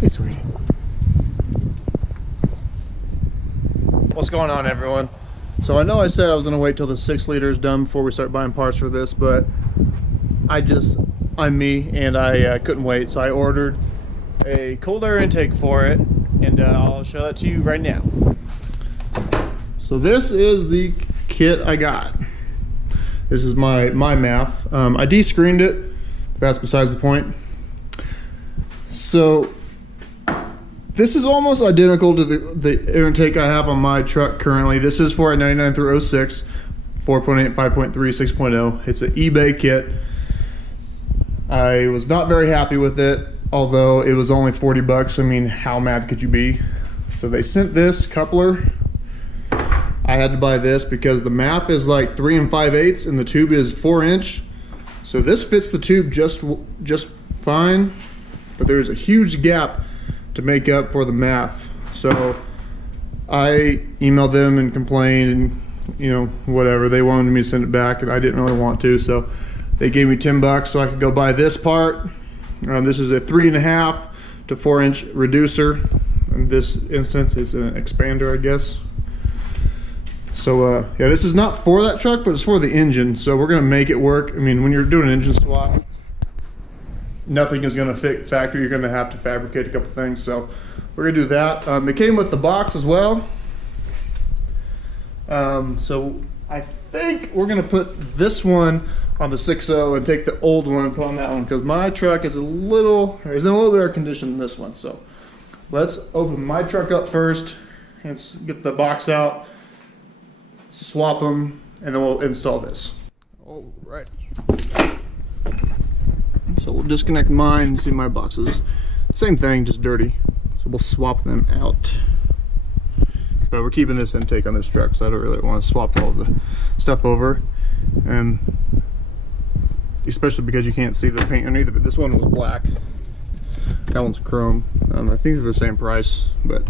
Hey, sweetie. What's going on, everyone? So I know I said I was going to wait till the 6 liter is done before we start buying parts for this, but I'm me, and I couldn't wait, so I ordered a cold air intake for it, and I'll show that to you right now. So this is the kit I got. This is my math. I de-screened it, but that's besides the point. So this is almost identical to the air intake I have on my truck currently. This is for a 99 through 06, 4.8, 5.3, 6.0. It's an eBay kit. I was not very happy with it, although it was only 40 bucks. I mean, how mad could you be? So they sent this coupler. I had to buy this because the math is like 3 5/8 and the tube is 4-inch. So this fits the tube just fine, but there's a huge gap to make up for the math. So I emailed them and complained, and you know, whatever, they wanted me to send it back and I didn't really want to, so they gave me 10 bucks so I could go buy this part. This is a 3.5 to 4-inch reducer. In this instance it's an expander, I guess. So yeah, this is not for that truck, but it's for the engine, so we're gonna make it work. I mean, when you're doing an engine swap, nothing is going to fit factory. You're going to have to fabricate a couple things, so we're going to do that. It came with the box as well. So I think we're going to put this one on the 6.0 and take the old one and put on that one, because my is in a little better condition than this one. So let's open my truck up first and get the box out, swap them, and then we'll install this. All right. So we'll disconnect mine and see my boxes. Same thing, just dirty. So we'll swap them out. But we're keeping this intake on this truck, so I don't really want to swap all the stuff over. And especially because you can't see the paint underneath it. This one was black. That one's chrome. I think they're the same price. But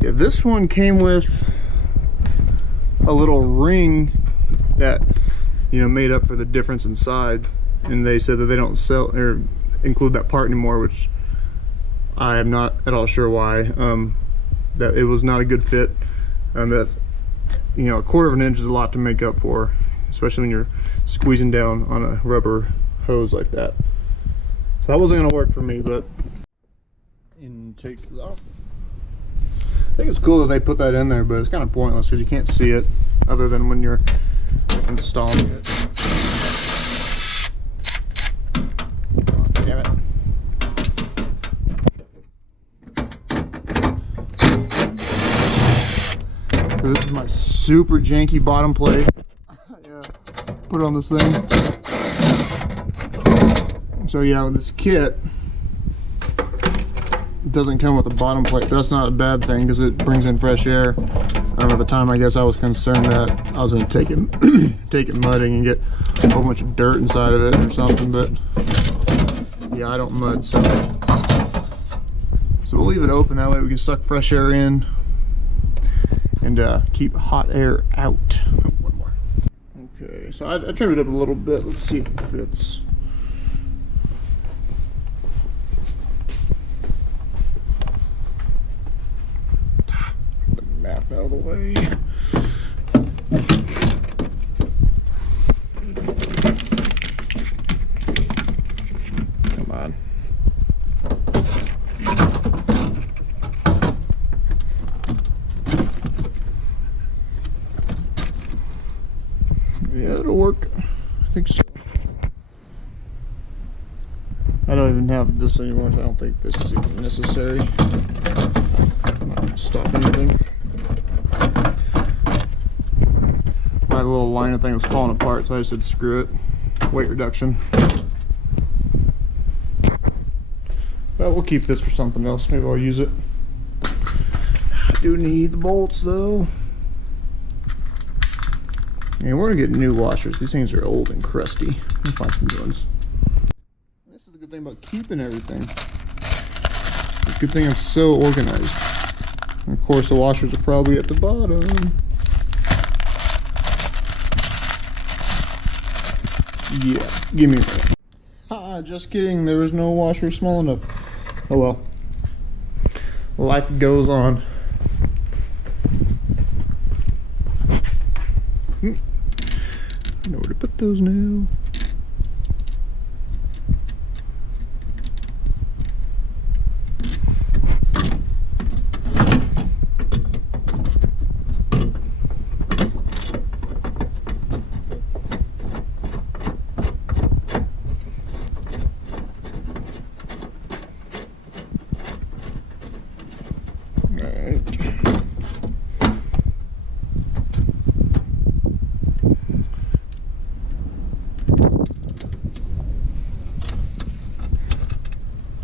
yeah, this one came with a little ring that, you know, made up for the difference inside. And they said that they don't sell or include that part anymore, which I am not at all sure why. That it was not a good fit. That's, you know, 1/4 of an inch is a lot to make up for, especially when you're squeezing down on a rubber hose like that. So that wasn't going to work for me, but intake is off. I think it's cool that they put that in there, but it's kind of pointless because you can't see it other than when you're installing it. Damn it. So this is my super janky bottom plate. Yeah, put it on this thing. So yeah, with this kit, it doesn't come with a bottom plate. That's not a bad thing because it brings in fresh air. At the time, I guess I was concerned that I was going to take it mudding and get a whole bunch of dirt inside of it or something, but yeah, I don't mud, so we'll leave it open. That way we can suck fresh air in and keep hot air out. Oh, one more. Okay, so I trimmed it up a little bit. Let's see if it fits. Get the math out of the way. Yeah, it'll work. I think so. I don't even have this anymore, so I don't think this is even necessary. I'm not going to stop anything. My little liner thing was falling apart, so I just said screw it. Weight reduction. But we'll keep this for something else. Maybe I'll use it. I do need the bolts though. And we're gonna get new washers. These things are old and crusty. Let's find some new ones. This is the good thing about keeping everything. It's a good thing I'm so organized. And of course the washers are probably at the bottom. Yeah, give me a minute. Ah, just kidding. There was no washer small enough. Oh well. life goes on. I know where to put those now.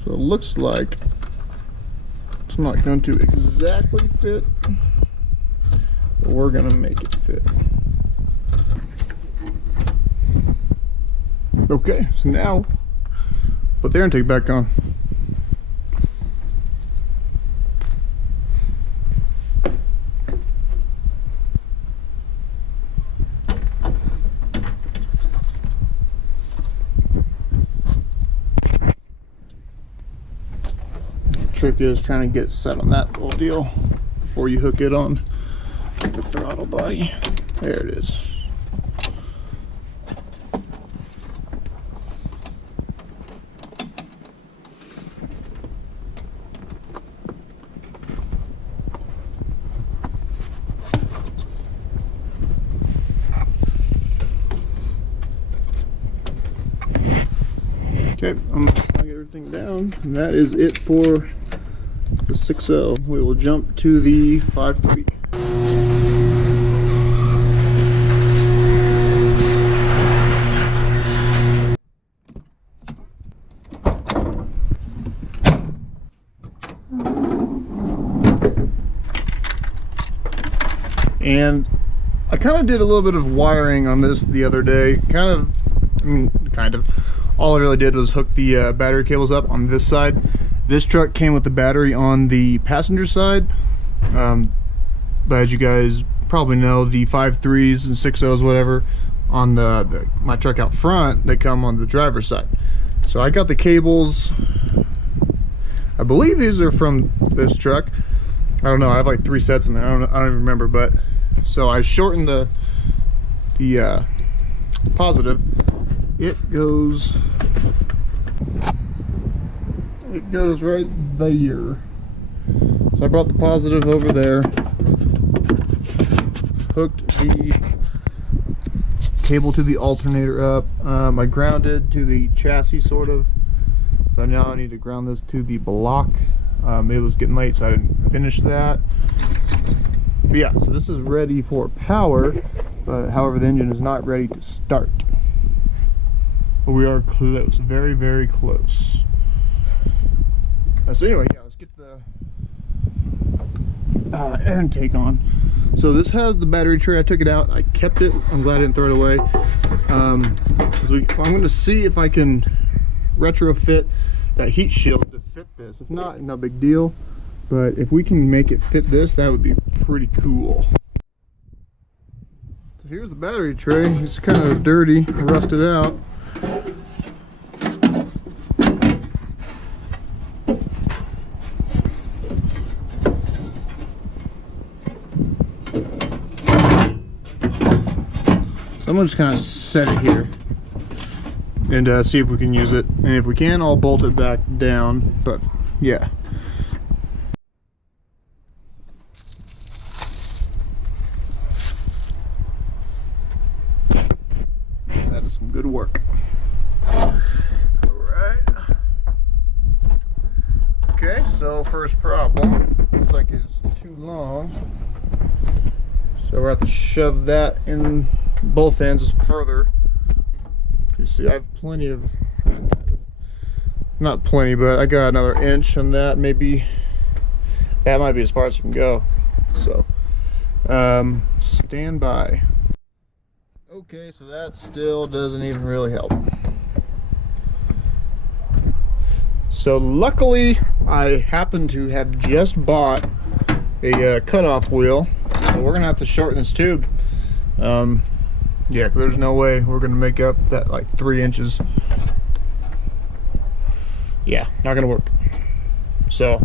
So it looks like it's not going to exactly fit, but we're going to make it fit. Okay, so now put the air intake back on. Trick is trying to get it set on that little deal before you hook it on the throttle body. There it is. Okay, I'm going to slide everything down, and that is it for the 6.0. We will jump to the 5.3. And I kind of did a little bit of wiring on this the other day. All I really did was hook the battery cables up on this side. This truck came with the battery on the passenger side, but as you guys probably know, the 5.3s and 6.0s, whatever, on my truck out front, they come on the driver's side. So I got the cables. I believe these are from this truck. I don't know. I have like 3 sets in there. I don't even remember. But so I shortened the positive. It goes right there. So I brought the positive over there, hooked the cable to the alternator up. I grounded to the chassis sort of. So now I need to ground this to the block. It was getting late, so I didn't finish that. But yeah, so this is ready for power, but however the engine is not ready to start. But we are close, very, very close. So anyway, yeah, let's get the air intake on. So this has the battery tray. I took it out. I kept it. I'm glad I didn't throw it away. I'm going to see if I can retrofit that heat shield to fit this. If not, no big deal. But if we can make it fit this, that would be pretty cool. So here's the battery tray. It's kind of dirty, rusted out. So I'm gonna just kind of set it here and see if we can use it. And if we can, I'll bolt it back down. But yeah. That is some good work. Alright. Okay, so first problem. Looks like it's too long. So we're going to have to shove that in both ends further. You see, I have plenty of, not plenty, but I got another inch on that. Maybe that might be as far as it can go. So, stand by. Okay, so that still doesn't even really help. So luckily, I happen to have just bought a cutoff wheel. So we're gonna have to shorten this tube. Yeah, because there's no way we're gonna make up that like 3 inches. Yeah, not gonna work. So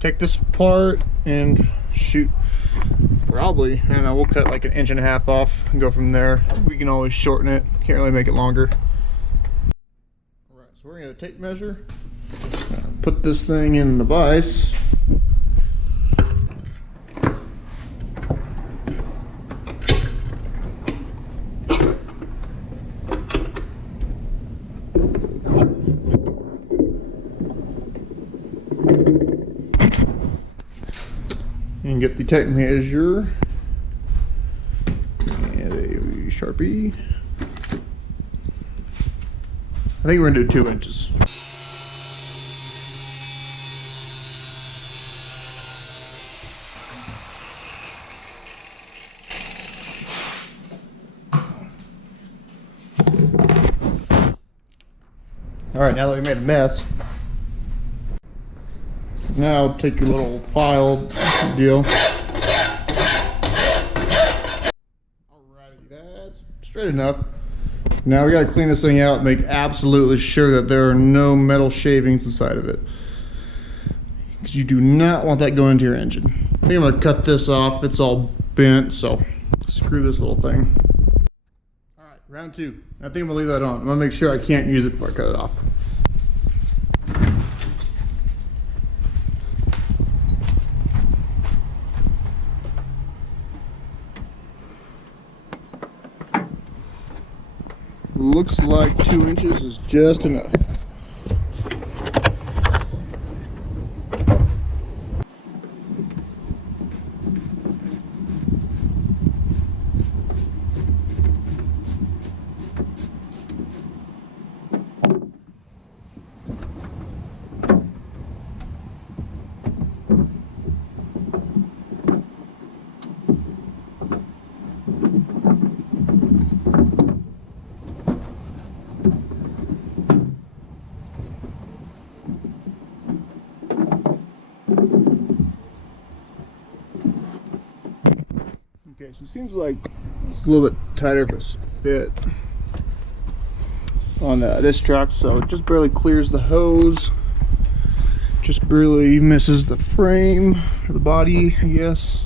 take this apart and shoot. Probably, I don't know, we'll cut like 1.5 inches off and go from there. We can always shorten it, can't really make it longer. Alright, so we're going to tape measure, put this thing in the vise. And get the tape measure and a Sharpie. I think we're gonna do 2 inches. All right, now that we made a mess, now take your little file deal. Alrighty, that's straight enough. Now we gotta clean this thing out and make absolutely sure that there are no metal shavings inside of it, because you do not want that going into your engine. I think I'm gonna cut this off. It's all bent, so screw this little thing. Alright, round 2. I think I'm gonna leave that on. I'm gonna make sure I can't use it before I cut it off. Looks like 2 inches is just enough. Okay, so it seems like it's a little bit tighter of a fit on this truck, so it just barely clears the hose, just barely misses the frame or the body, I guess.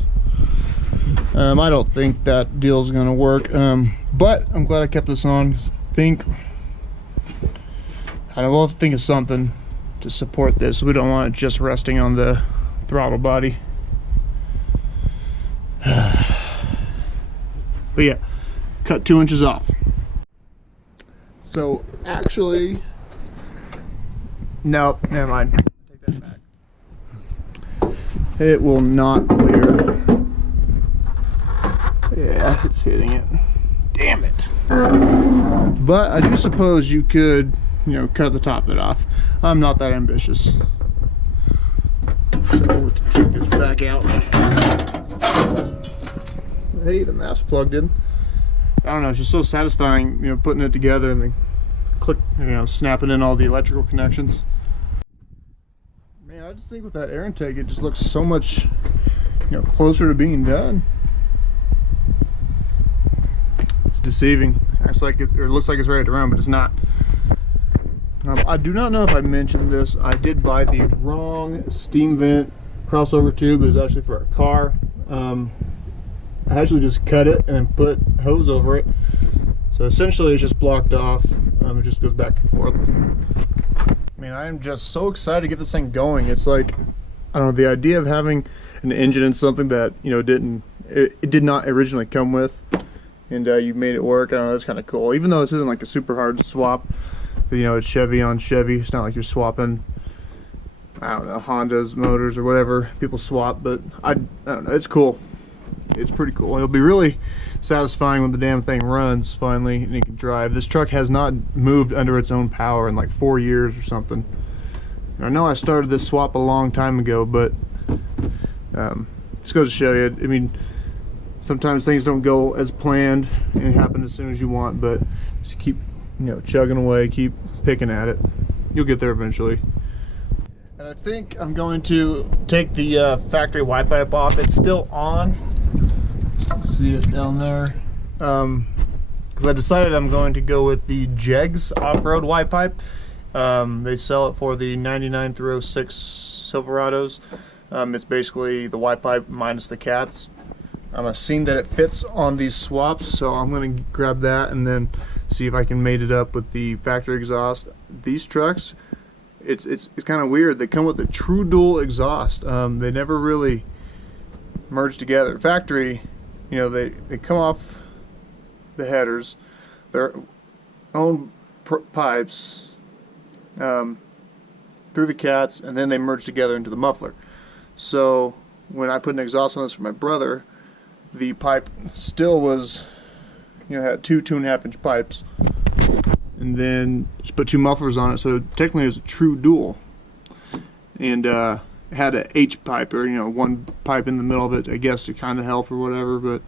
I don't think that deal is going to work, but I'm glad I kept this on. I will think of something to support this. We don't want it just resting on the throttle body. But yeah, cut 2 inches off. So actually, nope, never mind. Take that back. It will not clear. Yeah, it's hitting it. Damn it. But I do suppose you could, cut the top of it off. I'm not that ambitious. So let's take this back out. Hey, the mask plugged in. I don't know, it's just so satisfying, putting it together and then click, snapping in all the electrical connections. Man, I just think with that air intake, it just looks so much, closer to being done. It's deceiving. Acts like it, or it looks like it's ready to run, but it's not. I do not know if I mentioned this. I did buy the wrong steam vent crossover tube. It was actually for a car. I actually just cut it and then put hose over it. So essentially it's just blocked off. It just goes back and forth. Man, I am just so excited to get this thing going. It's like, I don't know, the idea of having an engine in something that, it did not originally come with, and you made it work. I don't know, that's kind of cool. Even though this isn't like a super hard swap, but, it's Chevy on Chevy. It's not like you're swapping, I don't know, Honda's motors or whatever people swap, but I don't know, it's cool. It's pretty cool. It'll be really satisfying when the damn thing runs finally and you can drive. This truck has not moved under its own power in like 4 years or something. I know I started this swap a long time ago, but just goes to show you, I mean, sometimes things don't go as planned and it happens as soon as you want, but just keep, chugging away, keep picking at it. You'll get there eventually. And I think I'm going to take the factory Y pipe off. It's still on. See it down there. Because I decided I'm going to go with the Jegs off-road Y pipe. They sell it for the 99 through 06 Silverados. It's basically the Y pipe minus the cats. I've seen that it fits on these swaps, so I'm going to grab that and then see if I can mate it up with the factory exhaust. These trucks, it's kind of weird. They come with a true dual exhaust. They never really merge together. Factory, you know, they come off the headers, their own pipes through the cats, and then they merge together into the muffler. So when I put an exhaust on this for my brother, the pipe still was, you know, had 2.5 inch pipes, and then just put 2 mufflers on it, so technically it was a true dual, and had a H pipe, or, you know, 1 pipe in the middle of it, I guess, to kind of help or whatever. But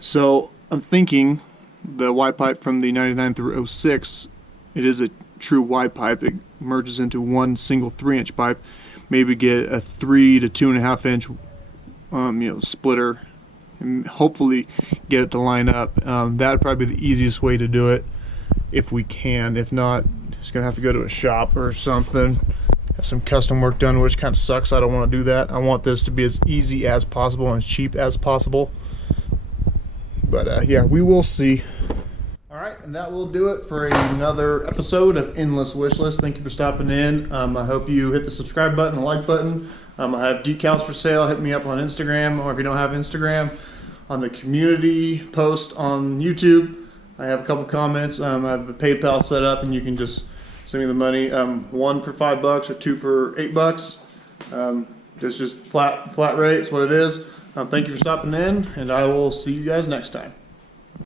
so I'm thinking the Y pipe from the 99 through 06, it is a true Y pipe. It merges into one single 3-inch pipe. Maybe get a 3 to 2.5 inch you know, splitter, and hopefully get it to line up. That would probably be the easiest way to do it if we can. If not, just gonna have to go to a shop or something, have some custom work done, which kind of sucks. I don't want to do that. I want this to be as easy as possible and as cheap as possible. But yeah, we will see. Alright, and that will do it for another episode of Endless Wishlist. Thank you for stopping in. I hope you hit the subscribe button, the like button. I have decals for sale. Hit me up on Instagram, or if you don't have Instagram, on the community post on YouTube. I have a couple comments. I have a PayPal set up, and you can just send me the money. 1 for $5 or 2 for $8. It's just flat rate. It's what it is. Thank you for stopping in, and I will see you guys next time.